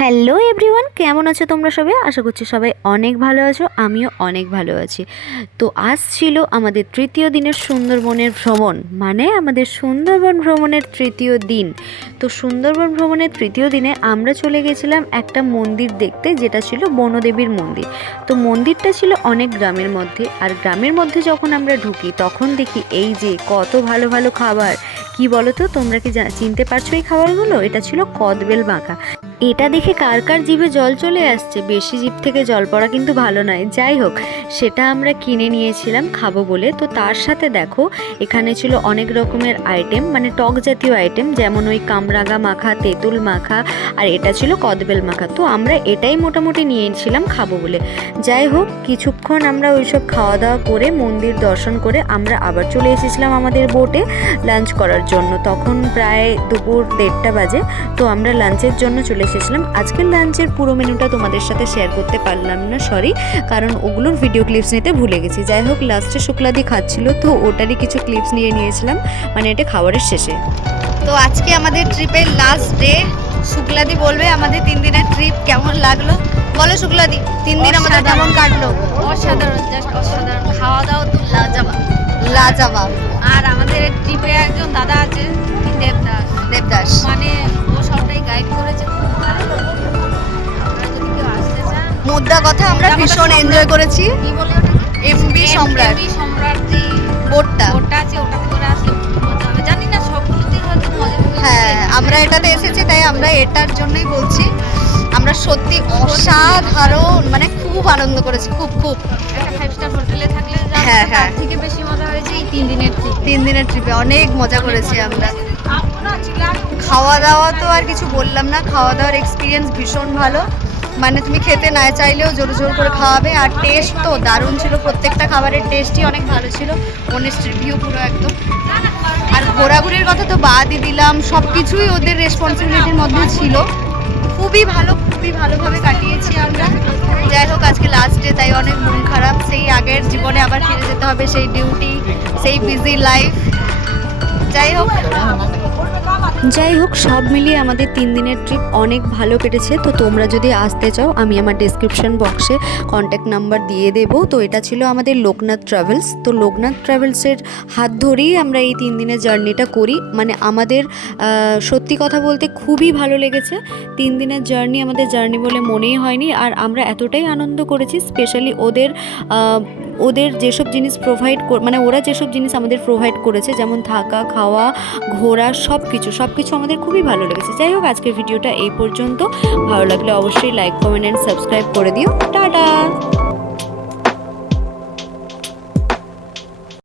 Hello everyone, কেমন আছো তোমরা সবাই? আশা করছি সবাই অনেক ভালো আছো, আমিও অনেক ভালো আছি। তো আজ ছিল আমাদের তৃতীয় দিনের সুন্দরবনের ভ্রমণ, মানে আমাদের সুন্দরবন ভ্রমণের তৃতীয় দিন। তো সুন্দরবন ভ্রমণের তৃতীয় দিনে আমরা চলে গেছিলাম একটা মন্দির দেখতে, যেটা ছিল বনদেবীর মন্দির। তো মন্দিরটা ছিল অনেক গ্রামের মধ্যে, আর গ্রামের মধ্যে যখন আমরা ঢুকি তখন দেখি এই যে কত ভালো ভালো খাবার। কি বলো তো, তোমরা কি চিনতে পারছো এই খাবারগুলো? এটা ছিল কদবেল মাখা। এটা দেখে কার কার জিভে জল চলে আসছে? বেশি জিভ থেকে জল পড়া কিন্তু ভালো নয়। যাই হোক, সেটা আমরা কিনে নিয়েছিলাম খাবো বলে। তো তার সাথে দেখো এখানে ছিল অনেক রকমের আইটেম, মানে টক জাতীয় আইটেম, যেমন ওই কামরাঙা মাখা, তেঁতুল মাখা, আর এটা ছিল কদবেল মাখা। তো আমরা এটাই মোটামুটি নিয়েছিলাম খাবো বলে। যাই হোক, কিছুক্ষণ আমরা ওইসব খাওয়া দাওয়া করে মন্দির দর্শন করে আমরা আবার চলে এসেছিলাম আমাদের বোটে লাঞ্চ করার জন্য। তখন প্রায় দুপুর 1:30 বাজে। তো আমরা লাঞ্চের জন্য চলে এসেছিলাম। আজকের লাঞ্চের পুরো মেনুটা তোমাদের সাথে শেয়ার করতে পারলাম না, সরি, কারণ ওগুলোর ভিডিও ক্লিপস নিতে ভুলে গেছি। যাই হোক, লাস্টে শুক্লাদি খাচ্ছিল, তো ওটারই কিছু ক্লিপস নিয়ে নিয়েছিলাম, মানে এটা খাবারের শেষে। তো আজকে আমাদের ট্রিপের লাস্ট ডে। শুক্লাদি বলবে আমাদের 3 দিনের ট্রিপ কেমন লাগলো। বলো শুক্লাদি, 3 দিন আমাদের কেমন কাটলো? অসাধারণ, জাস্ট অসাধারণ। খাওয়া দাওয়া তো লাজবাব লাজবাব। আর আমাদের ট্রিপে একজন দাদা আছে, দেবদাস, মানে ও সবটাই গাইড করেছে, খুব ভালো। আপনারা যদি কেউ আসতে চান, মুদ্রা কথা আমরা ভীষণ এনজয় করেছি। কি বলে ওটা, এমবি সম্রাট সম্রাটজি বোটটা আছে, ওটাতে করে আসলে মজা হবে। জানি না সবগুলোতেই হয়তো মজা হবে। হ্যাঁ, আমরা এটাতে এসেছি তাই আমরা এটার জন্যই বলছি। আমরা সত্যি অসাধারণ, মানে খুব আনন্দ করেছি, খুব খুব। একটা 5 স্টার হোটেলে থাকলে হ্যাঁ, হ্যাঁ, তার থেকে বেশি মজা হয়েছে এই 3 দিনের ট্রিপ। 3 দিনের ট্রিপে অনেক মজা করেছি আমরা। খাওয়া দাওয়া তো আর কিছু বললাম না, খাওয়া দাওয়ার এক্সপিরিয়েন্স ভীষণ ভালো। মানে তুমি খেতে না চাইলেও জোর জোর করে খাওয়াবে। আর টেস্ট তো দারুণ ছিল, প্রত্যেকটা খাবারের টেস্টই অনেক ভালো ছিল। অনেস্ট রিভিউ পুরো একদম। আর ঘোরাঘুরির কথা তো বাদই দিলাম, সব কিছুই ওদের রেসপন্সিবিলিটির মধ্যে ছিল। খুবই ভালো, খুবই ভালোভাবে কাটিয়েছি আমরা। যাই হোক, আজকে লাস্ট ডে, তাই অনেক মন খারাপ। সেই আগের জীবনে আবার ফিরে যেতে হবে, সেই ডিউটি, সেই বিজি লাইফ। যাই হোক, সব মিলিয়ে আমাদের 3 দিনের ট্রিপ অনেক ভালো কেটেছে। তো তোমরা যদি আসতে চাও, আমি আমার ডেসক্রিপশন বক্সে কন্ট্যাক্ট নাম্বার দিয়ে দেবো। তো এটা ছিল আমাদের লোকনাথ ট্রাভেলস। তো লোকনাথ ট্রাভেলসের হাত ধরেই আমরা এই 3 দিনের জার্নিটা করি। মানে আমাদের সত্যি কথা বলতে খুবই ভালো লেগেছে। 3 দিনের জার্নি আমাদের জার্নি বলে মনেই হয়নি। আর আমরা এতটাই আনন্দ করেছি, স্পেশালি ওদের যেসব জিনিস মানে ওরা যেসব জিনিস আমাদের প্রোভাইড করেছে, যেমন থাকা, খাওয়া, ঘোরা, সব কিছু আমাদের খুবই ভালো লেগেছে। যাই হোক, আজকের ভিডিওটা এই পর্যন্ত। ভালো লাগলে অবশ্যই লাইক, কমেন্ট অ্যান্ড সাবস্ক্রাইব করে দিও। টাটা।